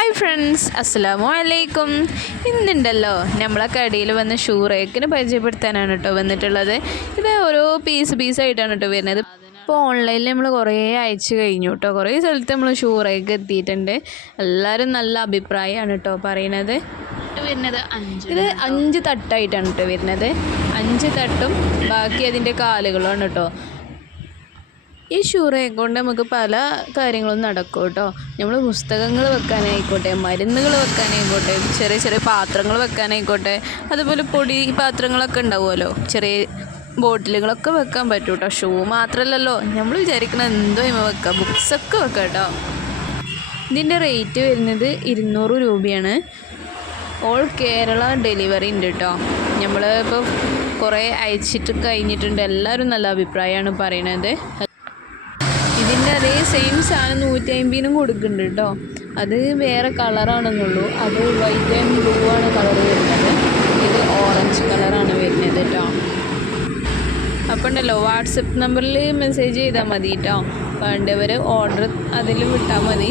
Hi friends, അസ്സലാമു അലൈക്കും. ഇന്നുണ്ടല്ലോ നമ്മളെ കടയിൽ വന്ന ഷൂ റേക്കിന് പരിചയപ്പെടുത്താനാണ് കേട്ടോ വന്നിട്ടുള്ളത്. ഇത് ഓരോ പീസായിട്ടാണ് കേട്ടോ വരുന്നത്. ഇപ്പോൾ ഓൺലൈനിൽ നമ്മൾ കുറേ അയച്ചു കഴിഞ്ഞു കേട്ടോ. കുറേ സ്ഥലത്ത് നമ്മൾ ഷൂ റേക്ക് എത്തിയിട്ടുണ്ട്. എല്ലാവരും നല്ല അഭിപ്രായമാണ് കേട്ടോ പറയണത്. ഇത് 5 തട്ടായിട്ടാണ് കേട്ടോ വരുന്നത്. 5 തട്ടും ബാക്കി അതിൻ്റെ കാലുകളുമാണ് കേട്ടോ. ഈ ഷൂ റേക്ക് കൊണ്ട് നമുക്ക് പല കാര്യങ്ങളും നടക്കും കേട്ടോ. നമ്മൾ പുസ്തകങ്ങൾ വെക്കാനായിക്കോട്ടെ, മരുന്നുകൾ വെക്കാനായിക്കോട്ടെ, ചെറിയ ചെറിയ പാത്രങ്ങൾ വെക്കാനായിക്കോട്ടെ, അതുപോലെ പൊടി പാത്രങ്ങളൊക്കെ ഉണ്ടാവുമല്ലോ, ചെറിയ ബോട്ടിലുകളൊക്കെ വെക്കാൻ പറ്റും കേട്ടോ. ഷൂ മാത്രമല്ലല്ലോ, നമ്മൾ വിചാരിക്കണം എന്തോ ഇവ വെക്കാം, ബുക്സൊക്കെ വെക്കാം കേട്ടോ. ഇതിൻ്റെ റേറ്റ് വരുന്നത് 200 രൂപയാണ്. ഓൾ കേരള ഡെലിവറി ഉണ്ട് കേട്ടോ. നമ്മൾ ഇപ്പോൾ കുറേ അയച്ചിട്ട് കഴിഞ്ഞിട്ടുണ്ട്. എല്ലാവരും നല്ല അഭിപ്രായമാണ് പറയണത്. ഇതിൻ്റെ അതേ സെയിം സാധനം 150 കൊടുക്കുന്നുണ്ട് കേട്ടോ. അത് വേറെ കളറാണെന്നുള്ളൂ. അത് വൈറ്റ് ആൻഡ് ബ്ലൂ ആണ് കളർ വരുന്നത്. ഇത് ഓറഞ്ച് കളറാണ് വരുന്നത് കേട്ടോ. അപ്പോൾ ഉണ്ടല്ലോ, വാട്സപ്പ് നമ്പറിൽ മെസ്സേജ് ചെയ്താൽ മതി കേട്ടോ. വേണ്ടവർ ഓർഡർ അതിൽ വിട്ടാൽ മതി.